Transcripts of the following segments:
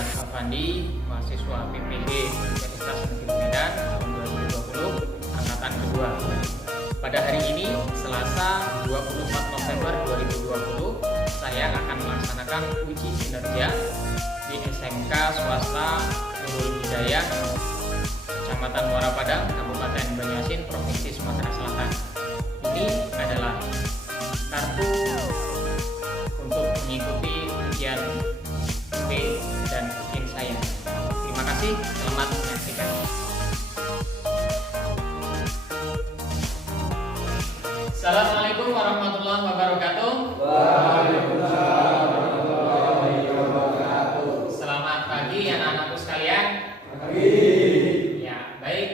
Adnan Afandi, mahasiswa PPG Universitas Negeri Medan tahun 2020, angkatan kedua. Pada hari ini, Selasa 24 November 2020, saya akan melaksanakan uji kinerja di SMK Swasta Nurul Hidayah, Kecamatan Muara Padang, Kabupaten Banyuasin, Provinsi Sumatera Selatan. Ini adalah kartu untuk mengikuti ujian B dan ujian saya. Terima kasih, selamat menyaksikan. Assalamualaikum warahmatullahi wabarakatuh. Waalaikumsalam warahmatullahi wabarakatuh. Selamat pagi anak-anakku sekalian. Pagi. Ya, baik.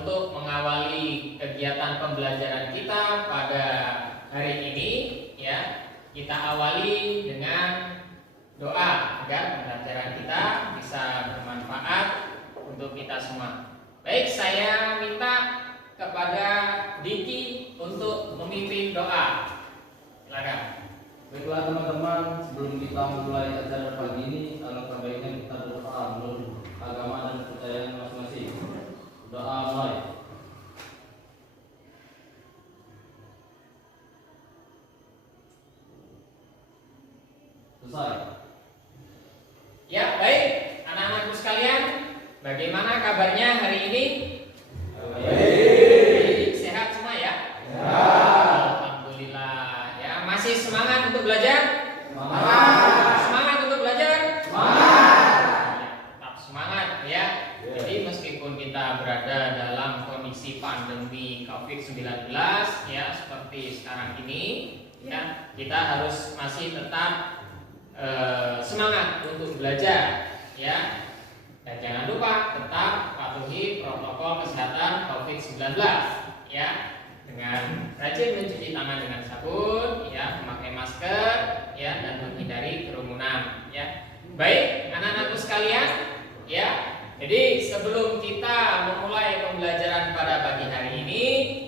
Untuk mengawali kegiatan pembelajaran kita pada hari ini, ya, kita awali dengan doa agar pembelajaran kita bisa bermanfaat untuk kita semua. Baik, saya minta kepada Diki untuk memimpin doa. Silakan. Baiklah teman-teman, sebelum kita mulai acara pagi ini, alangkah baiknya kita berdoa menurut agama dan kepercayaan masing-masing. Doa mulai. Selesai. Ya, baik, anak-anakku sekalian, bagaimana kabarnya hari ini? Baik. Sehat semua ya? Ya. Alhamdulillah. Ya, masih semangat untuk belajar? Semangat. Semangat untuk belajar? Semangat. Ya, tetap semangat ya. Ya. Jadi meskipun kita berada dalam kondisi pandemi COVID-19 ya seperti sekarang ini, ya, kita harus masih tetap semangat untuk belajar ya. Dan jangan lupa tetap patuhi protokol kesehatan COVID-19 ya, dengan rajin mencuci tangan dengan sabun ya, memakai masker ya, dan menghindari kerumunan ya. Baik, anak-anakku sekalian ya. Jadi sebelum kita memulai pembelajaran pada pagi hari ini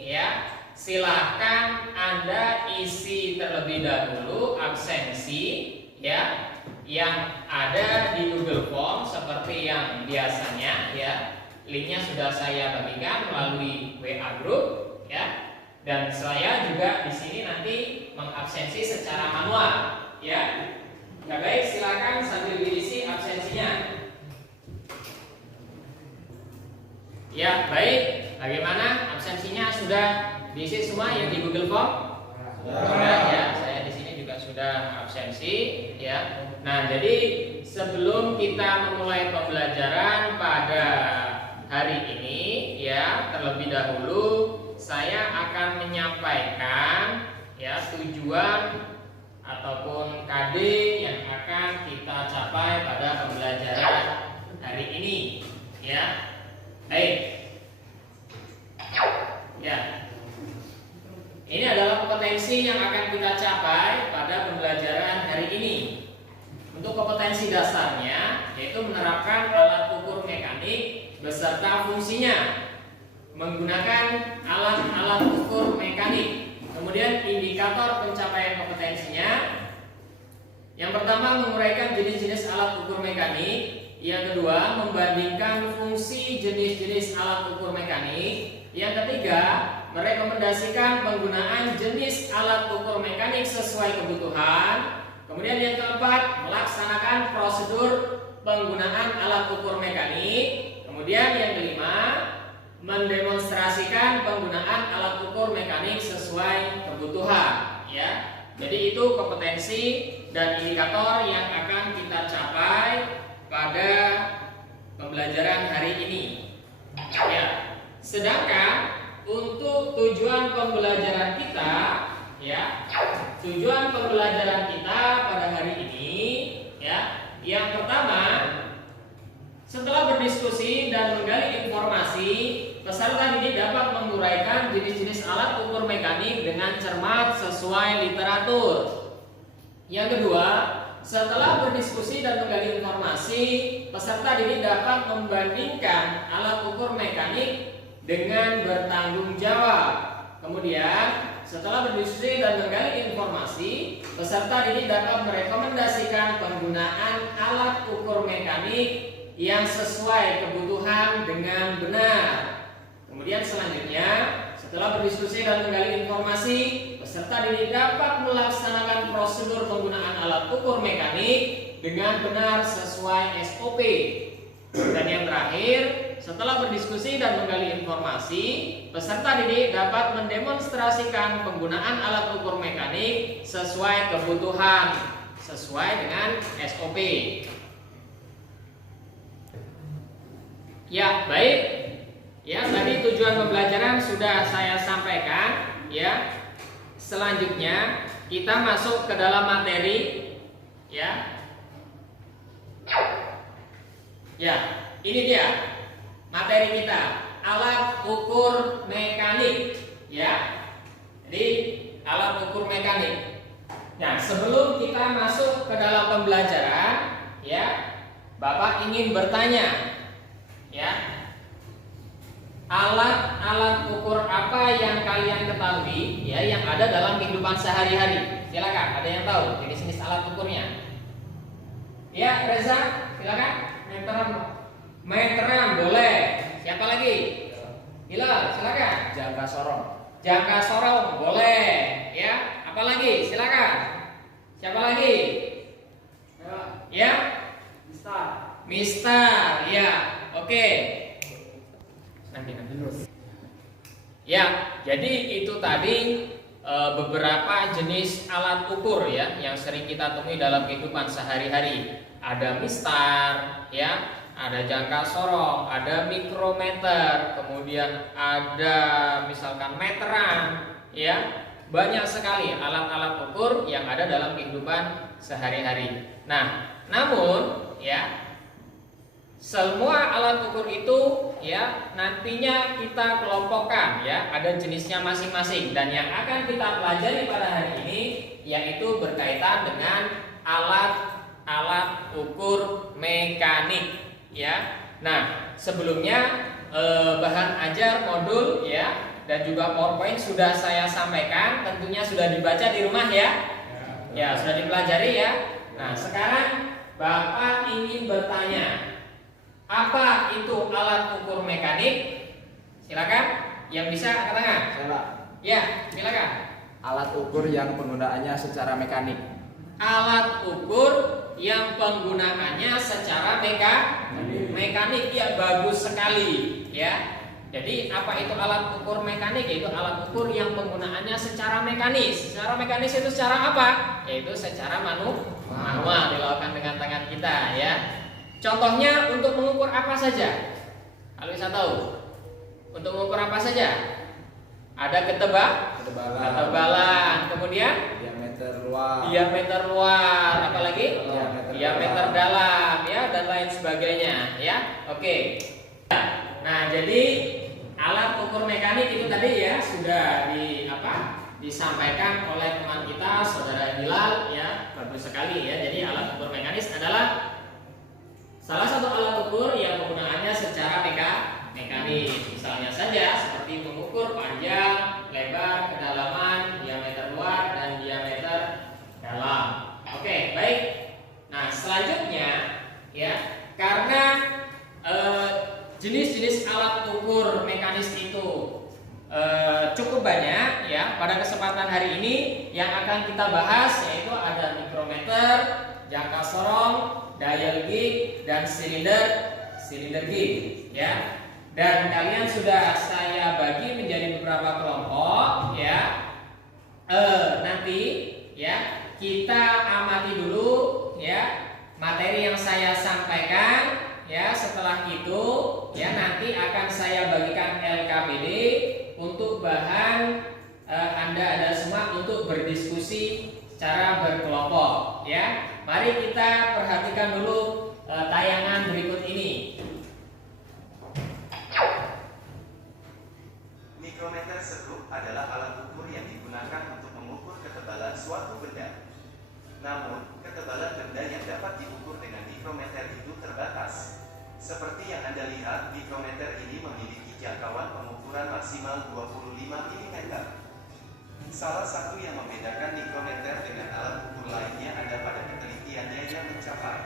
ya, silahkan Anda isi terlebih dahulu absensi ya yang ada di Google Form seperti yang biasanya ya. Linknya sudah saya bagikan melalui WA Group ya. Dan saya juga di sini nanti mengabsensi secara manual ya. Ya baik, silakan sambil diisi absensinya. Ya baik, bagaimana absensinya sudah diisi semua yang di Google Form? Sudah ya, saya di sini juga sudah absensi ya. Nah, jadi sebelum kita memulai pembelajaran pada hari ini ya, terlebih dahulu saya akan menyampaikan ya tujuan ataupun KD yang akan kita capai pada pembelajaran hari ini ya. Baik. Ya. Ini adalah kompetensi yang akan kita capai pada pembelajaran hari ini. Untuk kompetensi dasarnya yaitu menerapkan alat ukur mekanik beserta fungsinya, menggunakan alat-alat ukur mekanik. Kemudian indikator pencapaian kompetensinya. Yang pertama, menguraikan jenis-jenis alat ukur mekanik. Yang kedua, membandingkan fungsi jenis-jenis alat ukur mekanik. Yang ketiga, merekomendasikan penggunaan jenis alat ukur mekanik sesuai kebutuhan. Kemudian yang keempat, melaksanakan prosedur penggunaan alat ukur mekanik. Kemudian yang kelima, mendemonstrasikan penggunaan alat ukur mekanik sesuai kebutuhan ya. Jadi itu kompetensi dan indikator yang akan kita capai pada pembelajaran hari ini ya. Sedangkan untuk tujuan pembelajaran kita ya, tujuan pembelajaran kita pada hari ini ya, yang pertama, setelah berdiskusi dan menggali informasi, peserta didik dapat menguraikan jenis-jenis alat ukur mekanik dengan cermat sesuai literatur. Yang kedua, setelah berdiskusi dan menggali informasi, peserta didik dapat membandingkan alat ukur mekanik dengan bertanggung jawab. Kemudian, setelah berdiskusi dan menggali informasi, peserta didik dapat merekomendasikan penggunaan alat alat ukur mekanik yang sesuai kebutuhan dengan benar. Kemudian selanjutnya, setelah berdiskusi dan menggali informasi, peserta didik dapat melaksanakan prosedur penggunaan alat ukur mekanik dengan benar sesuai SOP. Dan yang terakhir, setelah berdiskusi dan menggali informasi, peserta didik dapat mendemonstrasikan penggunaan alat ukur mekanik sesuai kebutuhan, sesuai dengan SOP. Ya, baik. Ya, tadi tujuan pembelajaran sudah saya sampaikan, ya. Selanjutnya kita masuk ke dalam materi, ya. Ya, ini dia materi kita, alat ukur mekanik, ya. Jadi, alat ukur mekanik. Nah, sebelum kita masuk ke dalam pembelajaran, ya, Bapak ingin bertanya, ya, alat-alat ukur apa yang kalian ketahui, ya, yang ada dalam kehidupan sehari-hari? Silakan, ada yang tahu jenis-jenis alat ukurnya? Ya, Reza, silakan. Meteran boleh. Siapa lagi? Hilal, silakan. Jangka sorong. Jangka sorong boleh, ya. Apa lagi? Silakan. Siapa lagi? Ya. Mistar, ya. Oke. Nanti. Ya, jadi itu tadi beberapa jenis alat ukur, ya, yang sering kita temui dalam kehidupan sehari-hari. Ada mistar, ya, ada jangka sorong, ada mikrometer, kemudian ada misalkan meteran, ya. Banyak sekali alat-alat ukur yang ada dalam kehidupan sehari-hari. Nah, namun, ya, semua alat ukur itu, ya, nantinya kita kelompokkan, ya, ada jenisnya masing-masing, dan yang akan kita pelajari pada hari ini yaitu berkaitan dengan alat ukur mekanik, ya. Nah, sebelumnya bahan ajar modul, ya, dan juga PowerPoint sudah saya sampaikan, tentunya sudah dibaca di rumah, ya. Ya, sudah dipelajari, ya. Nah, sekarang Bapak ingin bertanya, apa itu alat ukur mekanik? Silakan, yang bisa angkat tangan. Saya, Ya, silakan. alat ukur yang penggunaannya secara mekanik. Alat ukur yang penggunaannya secara mekanik, ya, bagus sekali, ya. Jadi apa itu alat ukur mekanik? Yaitu alat ukur yang penggunaannya secara mekanis. Secara mekanis itu secara apa? Yaitu secara manual, dilakukan dengan tangan kita, ya. Contohnya untuk mengukur apa saja? Kalau bisa tahu, untuk mengukur apa saja? Ada ketebalan, kemudian diameter luar, apalagi diameter dalam, ya, dan lain sebagainya, ya. Oke. Nah, jadi alat ukur mekanik itu tadi, ya, sudah disampaikan oleh teman kita Saudara Hilal, ya. Bagus sekali, ya. Jadi alat ukur mekanis adalah salah satu alat ukur yang penggunaannya secara mekanis. Misalnya saja seperti mengukur panjang, lebar, kedalaman, diameter luar, dan diameter dalam. Oke, baik. Nah, selanjutnya, ya, karena jenis-jenis alat ukur mekanis itu cukup banyak, ya. Pada kesempatan hari ini yang akan kita bahas yaitu ada mikrometer, jangka sorong, dial gauge, dan silinder gauge, ya. Dan kalian sudah saya bagi menjadi beberapa kelompok, ya. Nanti, ya, kita amati dulu, ya, materi yang saya sampaikan, ya. Setelah itu, ya, nanti akan saya bagikan LKPD untuk bahan Anda ada semua untuk berdiskusi secara berkelompok, ya. Mari kita perhatikan dulu tayangan berikut ini. Mikrometer sekrup adalah alat ukur yang digunakan untuk mengukur ketebalan suatu benda. Namun, ketebalan benda yang dapat diukur dengan mikrometer itu terbatas. Seperti yang Anda lihat, mikrometer ini memiliki jangkauan pengukuran maksimal 25 mm. Salah satu yang membedakan mikrometer dengan alat ukur lainnya ada pada ketelitiannya yang mencapai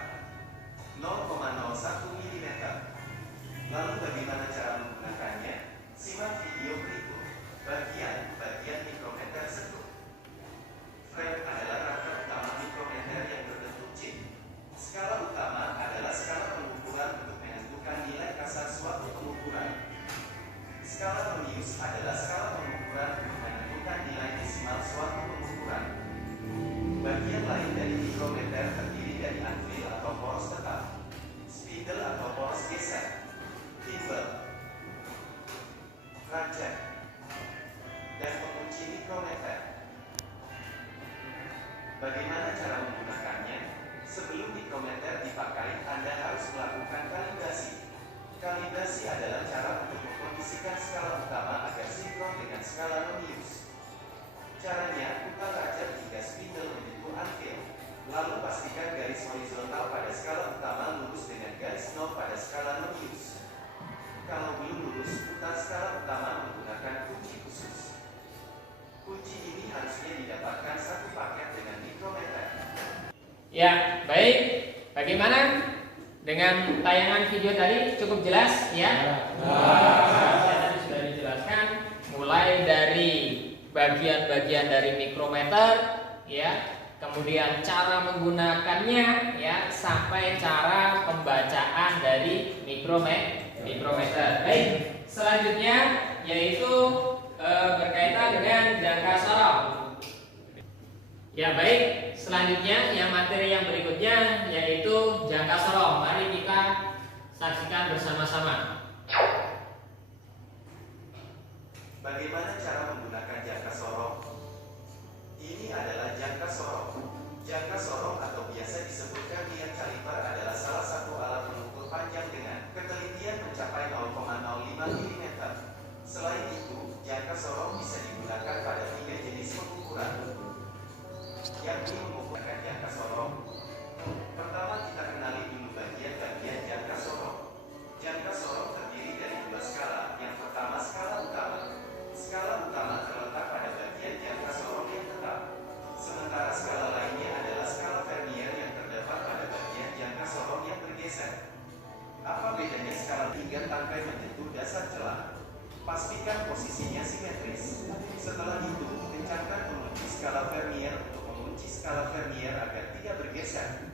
Ya, baik. Bagaimana dengan tayangan video tadi? Cukup jelas ya? Tadi sudah dijelaskan mulai dari bagian-bagian dari mikrometer ya, kemudian cara menggunakannya ya, sampai cara pembacaan dari mikrometer. Baik, selanjutnya yaitu berkaitan dengan jangka sorong. Ya baik, selanjutnya yang materi yang berikutnya yaitu jangka sorong. Mari kita saksikan bersama-sama. Bagaimana cara menggunakan jangka sorong? Ini adalah jangka sorong. Jangka sorong atau biasa disebut Cardiac caliper adalah salah satu alat pengukur panjang dengan ketelitian mencapai 0,05 mm. Selain itu, jangka sorong bisa digunakan pada 3 jenis pengukuran, yakni mengukurkan jangka sorong. Pertama, kita kenali dulu bagian-bagian jangka sorong. Jangka sorong terdiri dari 2 skala. Yang pertama, skala utama. Skala utama terletak pada bagian jangka sorong yang tetap. Sementara skala lainnya adalah skala vernier yang terdapat pada bagian jangka sorong yang bergeser. Apa bedanya skala 3 sampai menyentuh dasar celah? Pastikan posisinya simetris. Setelah itu, kencangkan pengunci skala vernier untuk mengunci skala vernier agar tidak bergeser.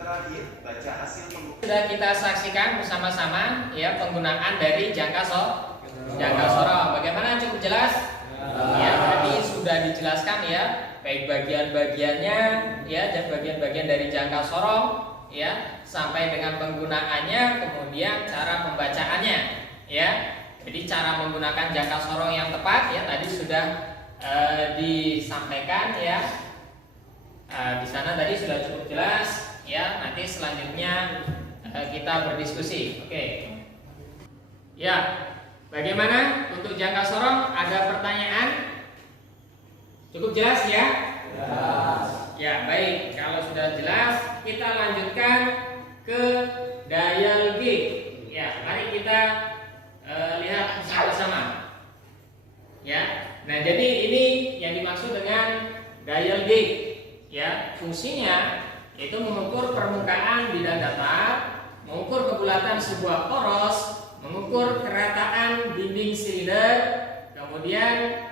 Terakhir, baca hasil pengukuran. Sudah kita saksikan bersama-sama ya penggunaan dari jangka sorong. Bagaimana, cukup jelas? Ya, tadi sudah dijelaskan ya, baik bagian-bagiannya ya, dan bagian-bagian dari jangka sorong ya, sampai dengan penggunaannya, kemudian cara pembacaannya ya. Jadi cara menggunakan jangka sorong yang tepat ya tadi sudah disampaikan ya. Di sana tadi sudah cukup jelas ya. Nanti selanjutnya kita berdiskusi. Oke. Ya, bagaimana untuk jangka sorong? Ada pertanyaan? Cukup jelas ya? Jelas. Ya, baik. Kalau sudah jelas, kita lanjutkan ke dial gauge. Ya, mari kita lihat bersama-sama. Ya. Nah, jadi ini yang dimaksud dengan dial gauge. Ya, fungsinya yaitu mengukur permukaan bidang datar, mengukur kebulatan sebuah poros, mengukur kerataan dinding silinder. Kemudian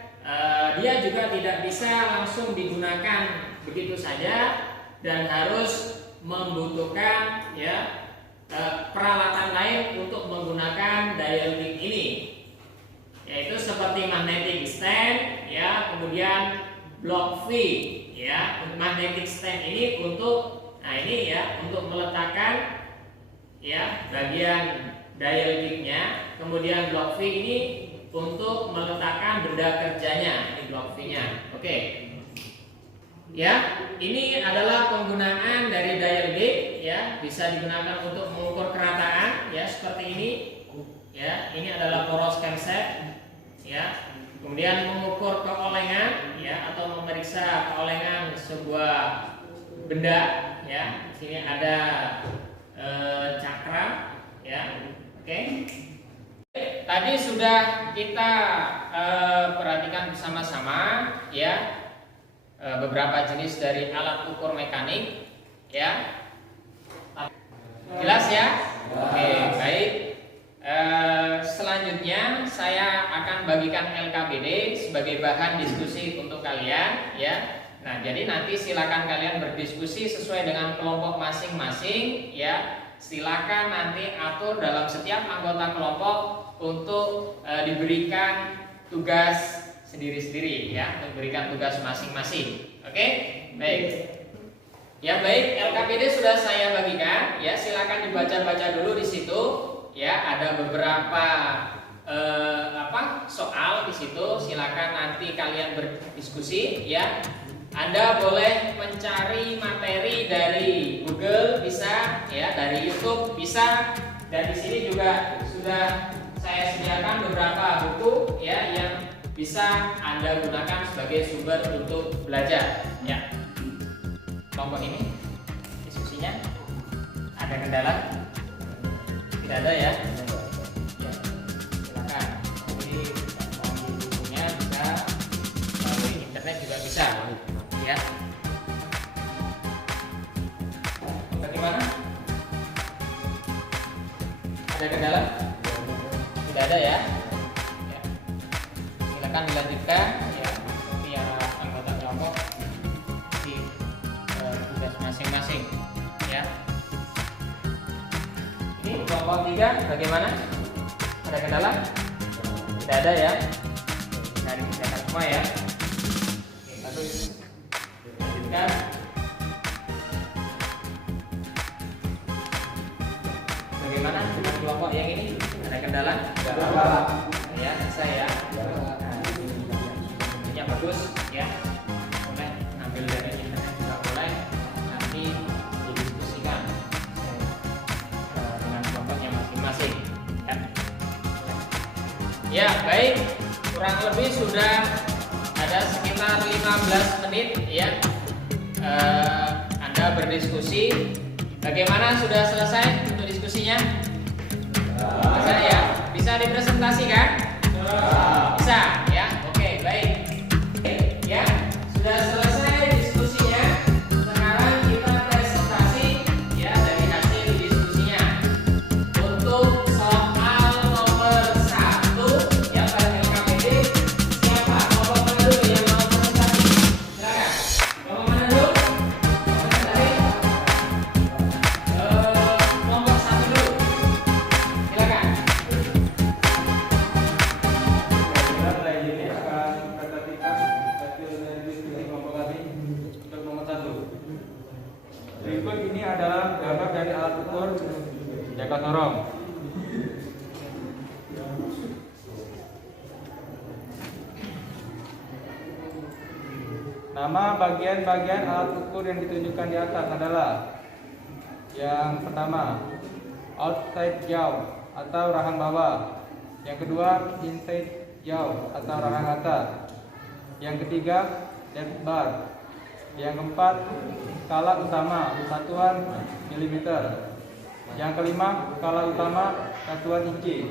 dia juga tidak bisa langsung digunakan begitu saja dan harus membutuhkan ya peralatan lain untuk menggunakan dial gauge ini, yaitu seperti magnetic stand ya, kemudian block V ya. Magnetic stand ini untuk ini ya, untuk meletakkan ya bagian dial gauge-nya, kemudian block V ini untuk meletakkan benda kerjanya, ini block V-nya. Oke. Ya, ini adalah penggunaan dari dial gauge ya, bisa digunakan untuk mengukur kerataan ya, seperti ini. Ya, ini adalah poros camshaft ya. Kemudian mengukur keolengan ya, atau memeriksa keolengan sebuah benda ya. Di sini ada cakra ya. Oke. Tadi sudah kita perhatikan bersama-sama ya beberapa jenis dari alat ukur mekanik ya. Jelas ya? Oke, baik. Selanjutnya saya akan bagikan LKBD sebagai bahan diskusi untuk kalian ya. Nah, jadi nanti silakan kalian berdiskusi sesuai dengan kelompok masing-masing ya. Silakan nanti atur dalam setiap anggota kelompok untuk diberikan tugas sendiri-sendiri ya, memberikan tugas masing-masing. Oke? Baik. Ya baik, LKPD sudah saya bagikan ya, silakan dibaca-baca dulu di situ ya, ada beberapa soal di situ, silakan nanti kalian berdiskusi ya. Anda boleh mencari materi dari Google bisa ya, dari YouTube bisa, dan di sini juga sudah saya sediakan beberapa buku ya yang bisa Anda gunakan sebagai sumber untuk belajar ya. Kelompok ini diskusinya ada kendala? Tidak ada ya? Ya, silakan. Jadi bukunya bisa melalui internet juga bisa ya. ada kendala? Tidak ada ya? Ya. Silakan dilanjutkan ya. Biar anggota kelompok di tugas masing-masing ya. Ini kelompok 3 bagaimana? Ada kendala? Tidak ada ya? Bisa dikerjakan semua ya. Oke, lalu lanjutkan. Bagaimana dengan kelompok yang ini? Ada kendala? Ya, bisa ya. Ini bagus ya. Boleh ambil dari internet juga boleh. Nanti didiskusikan dengan kelompoknya masing-masing. Ya, baik. Kurang lebih sudah ada sekitar 15 menit ya. Anda berdiskusi. Bagaimana, sudah selesai untuk diskusinya? Bisa ya? Bisa dipresentasikan? Bisa ya? Oke, baik. Ya, sudah selesai diskusinya. Sekarang kita presentasi ya dari hasil diskusinya. Untuk soal nomor 1 ya pada LKPD, siapa kelompok mana dulu yang mau presentasi? Silakan. Kelompok mana dulu? Kelompok 1 dulu. Silakan. Pada ini akan presentasikan hasil dari diskusi kelompok kami untuk nomor 1. Berikut ini adalah gambar dari alat ukur jaka sorong. Nama bagian-bagian alat ukur yang ditunjukkan di atas adalah: yang pertama, outside jaw atau rahang bawah. Yang kedua, inside jaw atau rahang atas. Yang ketiga, depth bar. Yang keempat, skala utama satuan milimeter. Yang kelima, skala utama satuan inci.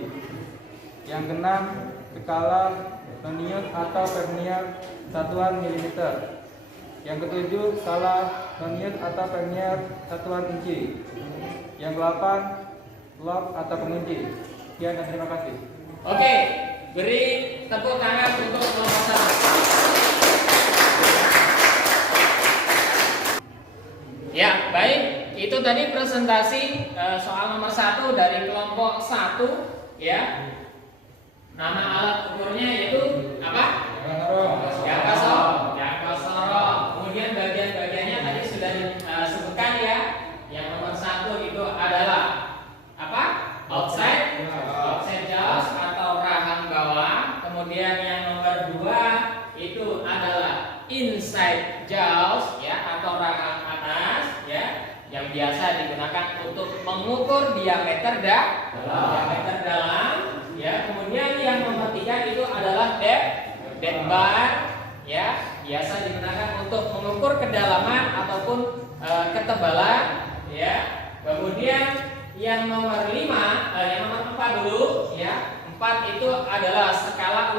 Yang keenam, skala nonius atau vernier satuan milimeter. Yang ketujuh, skala nonius atau vernier satuan inci. Yang ke-8, lock atau pengunci. Sekian dan terima kasih. Oke, beri tepuk tangan untuk kelompok 1. Ya, baik. Itu tadi presentasi soal nomor 1 dari kelompok 1 ya. Nama alat ukurnya yaitu apa? Jaka sorong. Jaka sorong. Kemudian bagian-bagiannya tadi sudah disebutkan ya. Yang nomor 1 itu adalah apa? Outside jaws atau rahang bawah. Kemudian yang nomor 2 itu adalah inside jaws ya atau rahang atas ya, yang biasa digunakan untuk mengukur diameter dalam ya. Kemudian yang nomor 3 itu adalah depth bar ya, biasa digunakan untuk mengukur kedalaman ataupun ketebalan ya. Kemudian yang nomor 4 dulu ya. 4 itu adalah skala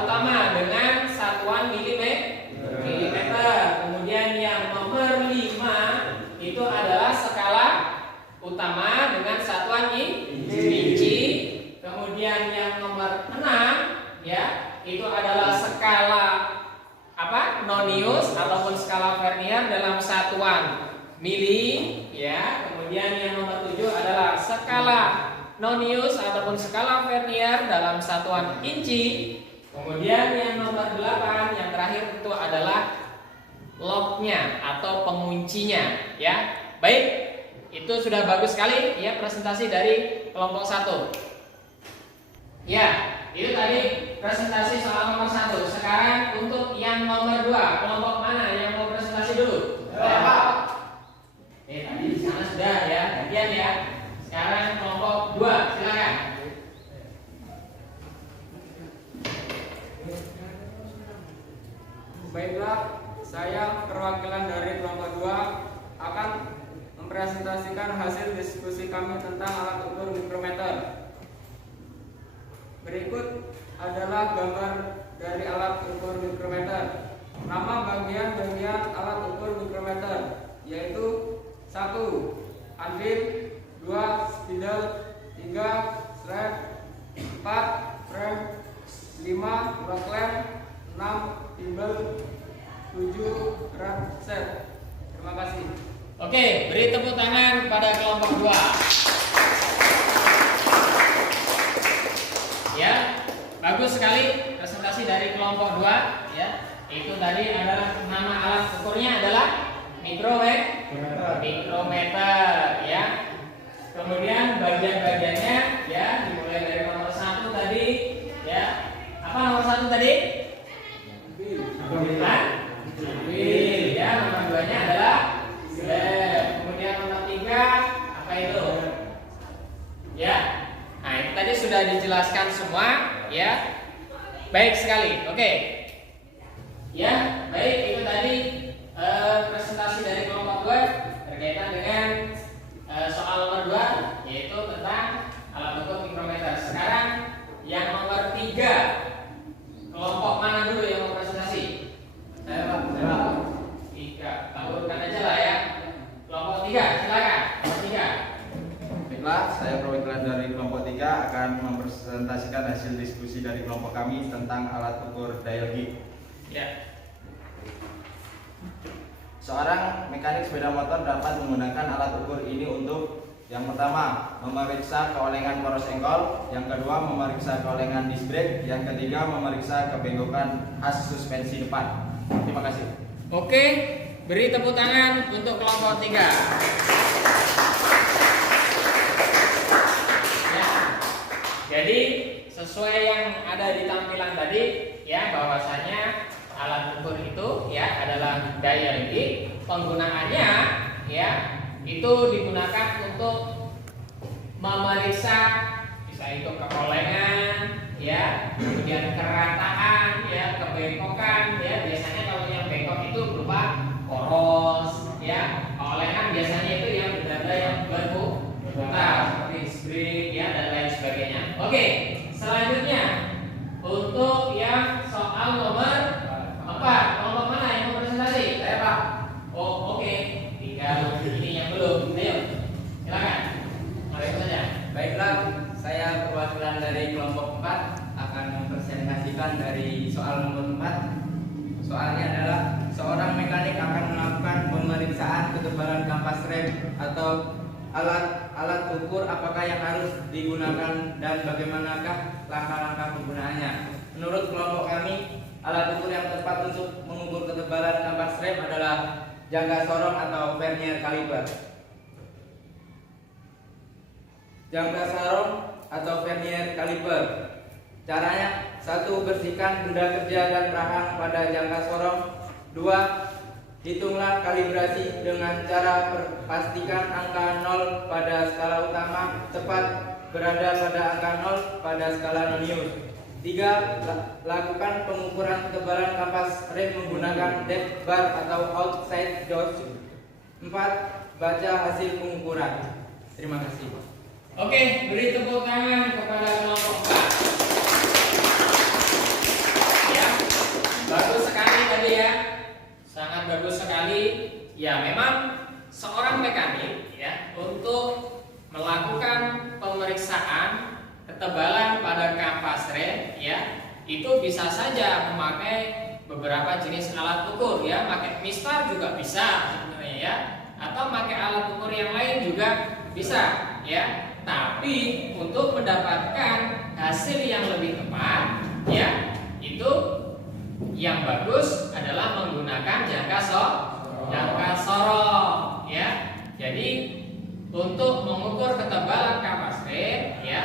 utama dengan satuan milimeter. Kemudian yang nomor 5 itu adalah skala utama dengan satuan inci. Kemudian yang nomor 6 ya, itu adalah skala nonius ataupun skala vernier dalam satuan mili ya. Kemudian yang nomor 7 adalah skala nonius ataupun skala vernier dalam satuan inci. Kemudian yang nomor 8 yang terakhir itu adalah locknya atau penguncinya ya. Baik, itu sudah bagus sekali ya presentasi dari kelompok 1. Ya, itu tadi presentasi soal nomor 1. Sekarang untuk yang nomor 2, kelompok mana yang mau presentasi dulu? Tadi di sana sudah ya, gantian ya. Sekarang kelompok 2, silakan. Baiklah, saya perwakilan dari kelompok 2 akan mempresentasikan hasil diskusi kami tentang alat ukur mikrometer. Berikut adalah gambar dari alat ukur mikrometer. Nama bagian-bagian alat ukur mikrometer yaitu 1. Anvil, 2. Spindle, 3 strap, 4 frame, 5 rod lem, 6 timbel, 7 rat set. Terima kasih. Oke, beri tepuk tangan kepada kelompok 2. Ya, bagus sekali presentasi dari kelompok 2 ya. Itu tadi adalah nama alat ukurnya adalah mikrometer ya. Kemudian bagian-bagiannya ya dimulai dari nomor 1 tadi ya. Apa nomor 1 tadi? Bil ya. Nomor 2-nya adalah slab. Kemudian nomor 3 apa itu? Ya. Nah, itu tadi sudah dijelaskan semua ya. Baik sekali. Oke. Ya, baik, itu tadi presentasi dari kelompok 2 berkaitan dengan soal nomor 2 yaitu tentang alat ukur mikrometer. Sekarang yang nomor 3, kelompok mana dulu yang mau presentasi? Saya Pak. 3. Kita urutkan aja lah ya. Kelompok 3, silakan. Nomor 3. Baiklah, saya perwakilan dari kelompok 3 akan mempresentasikan hasil diskusi dari kelompok kami tentang alat ukur dial gig. Ya. Seorang mekanik sepeda motor dapat menggunakan alat ukur ini untuk yang pertama, memeriksa keolengan poros engkol, yang kedua, memeriksa keolengan disc brake, yang ketiga, memeriksa kebengkokan as suspensi depan. Terima kasih. Oke, beri tepuk tangan untuk kelompok 3. Ya. Jadi sesuai yang ada di tampilan tadi ya, bahwasanya alat ukur itu ya adalah dial gig. Penggunaannya ya itu digunakan untuk memeriksa bisa itu keolengan ya, kemudian kerataan ya, kebengkokan ya. Biasanya kalau yang bengkok itu berupa poros ya, keolengan biasanya itu yang berada yang berputar seperti brake ya dan lain sebagainya. Oke, selanjutnya untuk yang soal nomor 4, kelompok mana yang mau presentasi? Saya Pak. Oh oke, tinggal ini yang belum. Ayo, silakan. Mari saja. Baiklah, saya perwakilan dari kelompok 4 akan mempresentasikan dari soal nomor 4. Soalnya adalah seorang mekanik akan melakukan pemeriksaan ketebalan kampas rem atau alat ukur apakah yang harus digunakan dan bagaimanakah langkah-langkah penggunaannya. Menurut kelompok kami, alat ukur yang tepat untuk mengukur ketebalan kampas rem adalah jangka sorong atau vernier caliper. Jangka sorong atau vernier caliper. Caranya: 1. Bersihkan benda kerja dan rahang pada jangka sorong. 2. Hitunglah kalibrasi dengan cara pastikan angka 0 pada skala utama tepat berada pada angka 0 pada skala nonius. 3. Lakukan pengukuran ketebalan kampas rem menggunakan depth bar atau outside gauge. 4. Baca hasil pengukuran. Terima kasih. Oke, beri tepuk tangan kepada kelompok 4. Ya, bagus sekali tadi ya, sangat bagus sekali. Ya, memang seorang mekanik ya untuk melakukan pemeriksaan ketebalan pada kampas rem ya, itu bisa saja memakai beberapa jenis alat ukur ya, pakai mistar juga bisa sebenarnya ya, atau pakai alat ukur yang lain juga bisa ya. Tapi untuk mendapatkan hasil yang lebih tepat ya, itu yang bagus adalah menggunakan jangka sorong ya. Jadi untuk mengukur ketebalan kampas rem ya,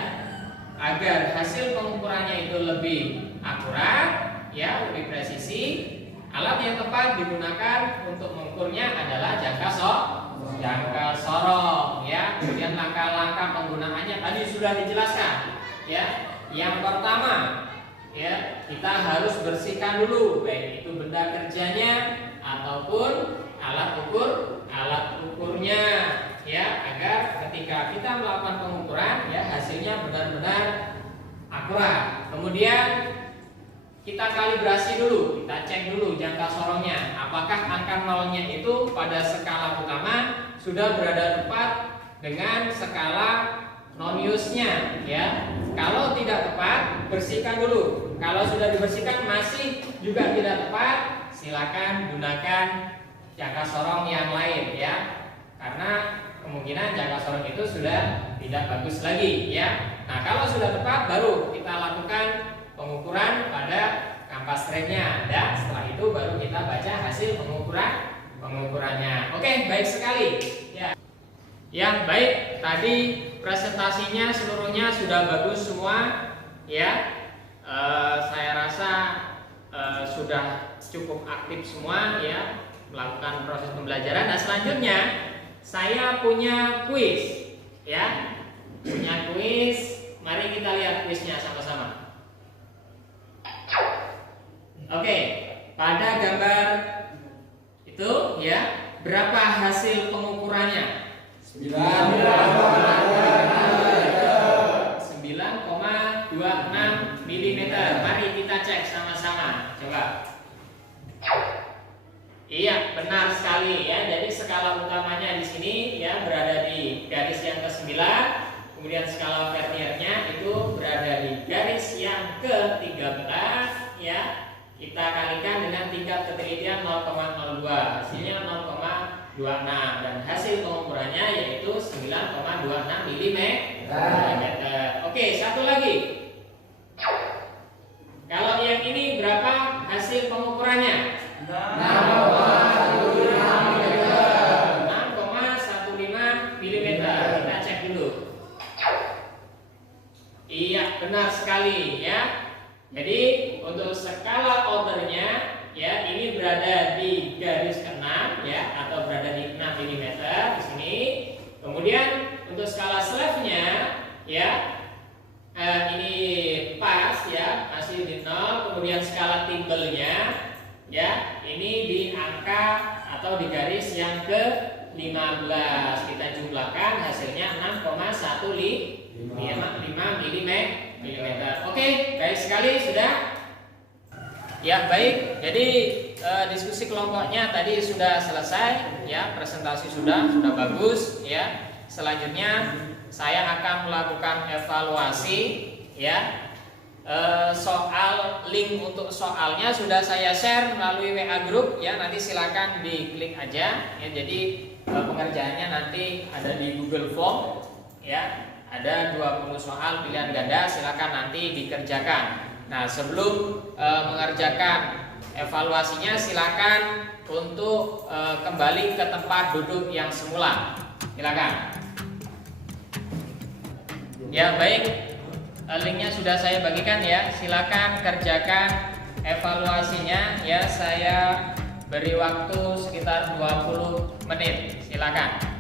agar hasil pengukurannya itu lebih akurat ya, lebih presisi, alat yang tepat digunakan untuk mengukurnya adalah jangka sorong ya. Kemudian langkah-langkah penggunaannya tadi sudah dijelaskan ya. Yang pertama ya, kita harus bersihkan dulu baik itu benda kerjanya ataupun alat ukurnya ya, agar ketika kita melakukan pengukuran ya, hasilnya benar-benar akurat. Kemudian kita kalibrasi dulu, kita cek dulu jangka sorongnya, apakah angka nolnya itu pada skala utama sudah berada tepat dengan skala non use-nya ya. Kalau tidak tepat, bersihkan dulu. Kalau sudah dibersihkan masih juga tidak tepat, silakan gunakan jangka sorong yang lain ya. Karena kemungkinan jangka sorong itu sudah tidak bagus lagi ya. Nah, kalau sudah tepat baru kita lakukan pengukuran pada kampas rem-nya dan setelah itu baru kita baca hasil pengukurannya. Oke, baik sekali ya. Ya, baik. Tadi presentasinya seluruhnya sudah bagus semua ya. Saya rasa sudah cukup aktif semua ya melakukan proses pembelajaran. Nah, selanjutnya saya punya kuis ya. Punya kuis. Mari kita lihat kuisnya sama-sama. Oke, pada gambar itu ya, berapa hasil pengukurannya? 9,26 mm. Mari kita cek sama-sama. Coba. Iya, benar sekali ya. Jadi skala utamanya di sini ya berada di garis yang ke-9. Kemudian skala verniernya itu berada di garis yang ke-13 ya. Kita kalikan dengan tingkat ketelitian 0,02. Hasilnya 0,26 dan hasil pengukurannya yaitu 9,26 mm. Oke, satu lagi. Kalau yang ini berapa hasil pengukurannya? 6,15 mm. Kita cek dulu. Iya, benar sekali ya. Jadi untuk skala ordernya ya ini berada di garis ke-6 ya atau berada di 6 mm di sini. Kemudian untuk skala slave-nya ya ini pas ya masih di 0. Kemudian skala timbelnya ya ini di angka atau di garis yang ke-15. Kita jumlahkan hasilnya 6,15 mm. Oke, baik sekali sudah. Ya baik, jadi diskusi kelompoknya tadi sudah selesai ya, presentasi sudah bagus ya. Selanjutnya saya akan melakukan evaluasi ya. Soal link untuk soalnya sudah saya share melalui WA group ya, nanti silakan diklik aja ya. Jadi pengerjaannya nanti ada di Google Form ya. Ada 20 soal pilihan ganda, silakan nanti dikerjakan. Nah, sebelum mengerjakan evaluasinya silakan untuk kembali ke tempat duduk yang semula. Silakan. Ya, baik. Linknya sudah saya bagikan ya. Silakan kerjakan evaluasinya ya. Saya beri waktu sekitar 20 menit. Silakan.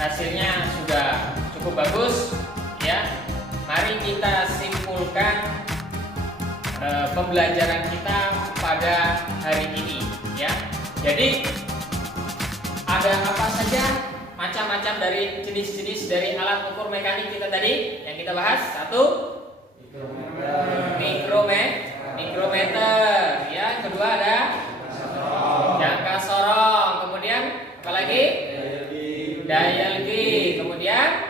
Hasilnya sudah cukup bagus ya. Mari kita simpulkan pembelajaran kita pada hari ini ya. Jadi ada apa saja macam-macam dari jenis-jenis dari alat ukur mekanik kita tadi yang kita bahas? Satu, mikrometer ya. Kedua ada jangka sorong. Kemudian apa lagi? Dial gauge, kemudian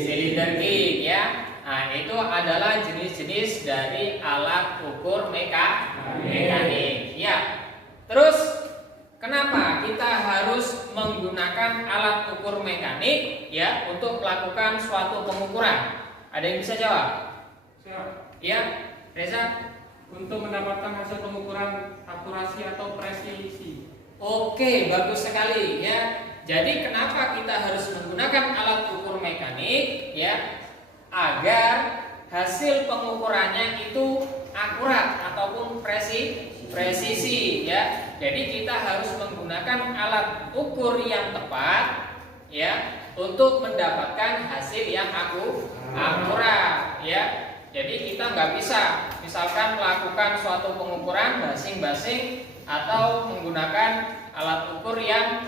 silinder gauge ya. Nah, itu adalah jenis-jenis dari alat ukur mekanik. Ya. Terus kenapa kita harus menggunakan alat ukur mekanik ya untuk melakukan suatu pengukuran? Ada yang bisa jawab? Ya, Reza? Untuk mendapatkan hasil pengukuran akurasi atau presisi. Oke, bagus sekali ya. Jadi kenapa kita harus menggunakan alat ukur mekanik ya? Agar hasil pengukurannya itu akurat ataupun presisi ya. Jadi kita harus menggunakan alat ukur yang tepat ya untuk mendapatkan hasil yang akurat ya. Jadi kita nggak bisa misalkan melakukan suatu pengukuran basing-basing atau menggunakan alat ukur yang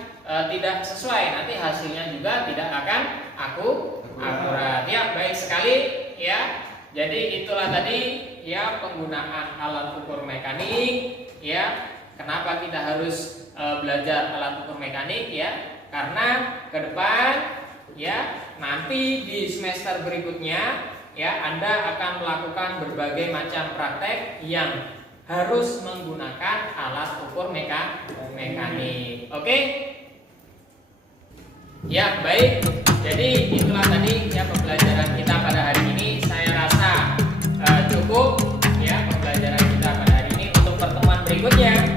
tidak sesuai, nanti hasilnya juga tidak akan akurat. Ya, baik sekali ya. Jadi itulah tadi ya penggunaan alat ukur mekanik ya. Kenapa kita harus belajar alat ukur mekanik ya? Karena ke depan ya nanti di semester berikutnya ya Anda akan melakukan berbagai macam praktek yang harus menggunakan alat ukur mekanik. Oke? Ya, baik. Jadi itulah tadi ya pembelajaran kita pada hari ini. Saya rasa cukup ya pembelajaran kita pada hari ini. Untuk pertemuan berikutnya